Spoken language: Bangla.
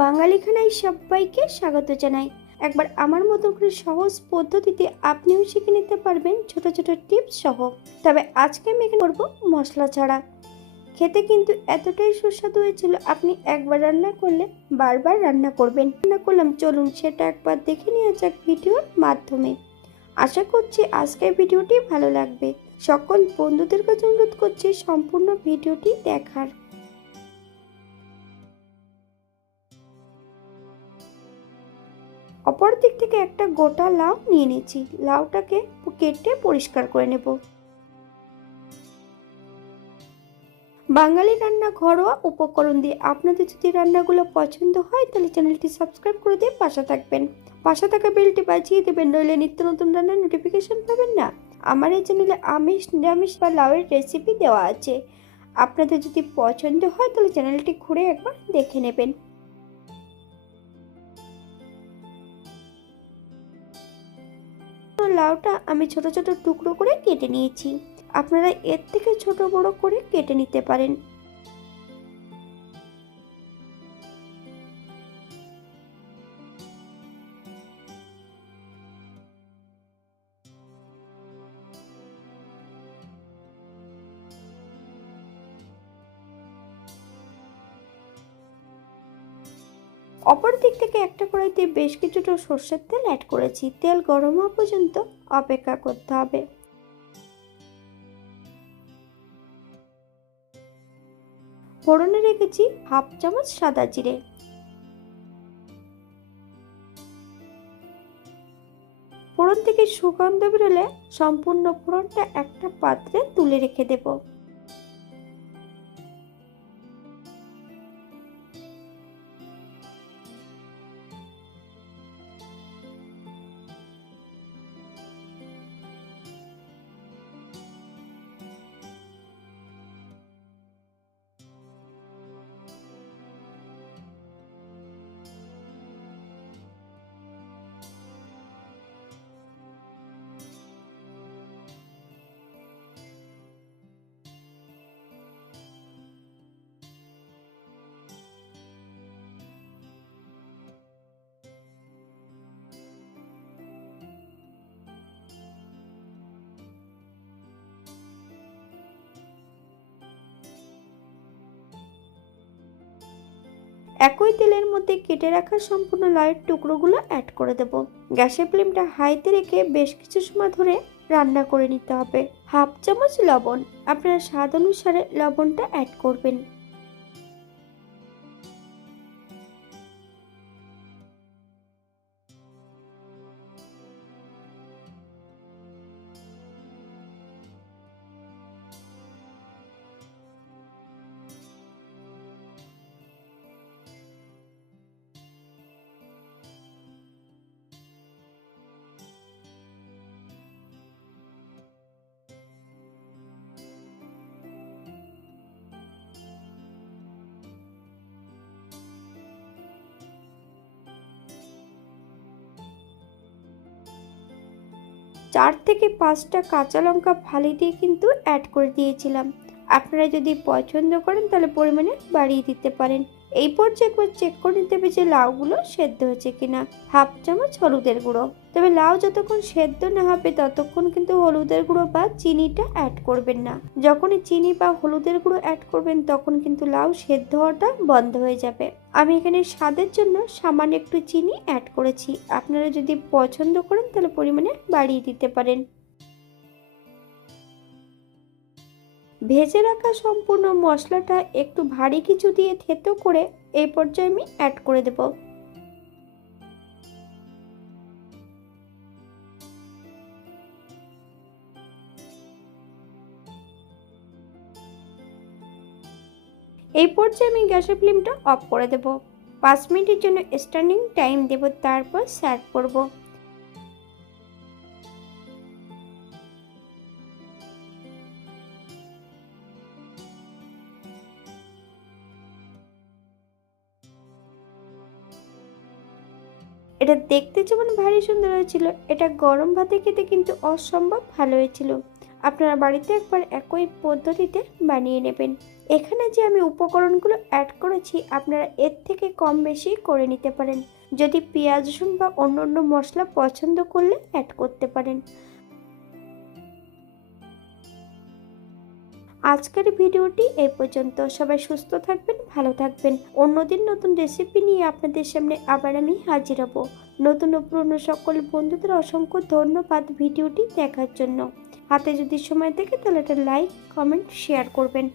বাঙালি খানায় সবাইকে স্বাগত জানাই। একবার আমার মতো করে সহজ পদ্ধতিতে আপনিও শিখে নিতে পারবেন ছোট ছোট টিপস সহ। তবে আজকে আমি এখানে করবো মশলা ছাড়া। খেতে কিন্তু এতটাই সুস্বাদু হয়েছিল, আপনি একবার রান্না করলে বারবার রান্না করবেন। রান্না করলাম, চলুন সেটা একবার দেখে নেওয়া যাক ভিডিওর মাধ্যমে। আশা করছি আজকের ভিডিওটি ভালো লাগবে। সকল বন্ধুদের কাছে অনুরোধ করছি সম্পূর্ণ ভিডিওটি দেখার। অপর দিক থেকে একটা গোটা লাউ নিয়ে নিয়েছি। লাউটাকে কেটে পরিষ্কার করে নেব। বাঙালি রান্না ঘরোয়া উপকরণ দিয়ে আপনাদের যদি রান্নাগুলো পছন্দ হয় তাহলে চ্যানেলটি সাবস্ক্রাইব করে দিয়ে পাশে থাকবেন। পাশে থাকা বেলটি বাজিয়ে দেবেন, নইলে নিত্য নতুন রান্নার নোটিফিকেশন পাবেন না। আমার এই চ্যানেলে আমিষ নিরামিষ বা লাউয়ের রেসিপি দেওয়া আছে। আপনাদের যদি পছন্দ হয় তাহলে চ্যানেলটি ঘুরে একবার দেখে নেবেন। লাউটা আমি ছোট ছোট টুকরো করে কেটে নিয়েছি। আপনারা এর থেকে ছোট বড় করে কেটে নিতে পারেন। অপর দিক থেকে একটা কড়াইতে বেশ কিছুটা সর্ষের তেল অ্যাড করেছি। তেল গরম হওয়া পর্যন্ত অপেক্ষা করতে হবে। ফোড়নে রেখেছি হাফ চামচ সাদা জিরে। ফোড়ন থেকে সুগন্ধ বেরোলে সম্পূর্ণ ফোড়নটা একটা পাত্রে তুলে রেখে দেব। একই তেলের মধ্যে কেটে রাখা সম্পূর্ণ লাউয়ের টুকরোগুলো অ্যাড করে দেব। গ্যাসের ফ্লেমটা হাইতে রেখে বেশ কিছু সময় ধরে রান্না করে নিতে হবে। হাফ চামচ লবণ, আপনার স্বাদ অনুসারে লবণটা অ্যাড করবেন। চার থেকে পাঁচটা কাঁচা লঙ্কা ফালি দিয়ে কিন্তু অ্যাড করে দিয়েছিলাম। আপনারা যদি পছন্দ করেন তাহলে পরিমাণে বাড়িয়ে দিতে পারেন। এই পর্যায়ে একবার চেক করে নিতে হবে যে লাউগুলো সেদ্ধ হয়েছে কিনা। হাফ চামচ হলুদের গুঁড়ো। তবে লাউ যতক্ষণ সেদ্ধ না হবে ততক্ষণ কিন্তু হলুদের গুঁড়ো বা চিনিটা অ্যাড করবেন না। যখনই চিনি বা হলুদের গুঁড়ো অ্যাড করবেন তখন কিন্তু লাউ সেদ্ধ হওয়াটা বন্ধ হয়ে যাবে। আমি এখানে স্বাদের জন্য সামান্য একটু চিনি অ্যাড করেছি। আপনারা যদি পছন্দ করেন তাহলে পরিমাণে বাড়িয়ে দিতে পারেন। ভেজে রাখা সম্পূর্ণ মশলাটা একটু ভারী কিছু দিয়ে থেতো করে এই পর্যায়ে আমি অ্যাড করে দেব। এই পর্যায়ে আমি গ্যাসের ফ্লেমটা অফ করে দেব। 5 মিনিটের জন্য স্ট্যান্ডিং টাইম দেব, তারপর সার্ভ করব। এটা দেখতে যেমন ভারী সুন্দর হয়েছিল, এটা গরম ভাতে খেতে কিন্তু অসম্ভব ভালো হয়েছিল। আপনারা বাড়িতে একবার একই পদ্ধতিতে বানিয়ে নেবেন। এখানে যে আমি উপকরণগুলো অ্যাড করেছি আপনারা এর থেকে কম বেশি করে নিতে পারেন। যদি পেঁয়াজ রসুন বা অন্য মশলা পছন্দ করলে অ্যাড করতে পারেন। আজকের ভিডিওটি এই পর্যন্ত। সবাই সুস্থ থাকবেন, ভালো থাকবেন। অন্যদিন নতুন রেসিপি নিয়ে আপনাদের সামনে আবার আমি হাজির হব। নতুন ও পুরনো সকল বন্ধুদের অসংখ্য ধন্যবাদ ভিডিওটি দেখার জন্য। হাতে যদি সময় থাকে তাহলে একটা লাইক, কমেন্ট, শেয়ার করবেন।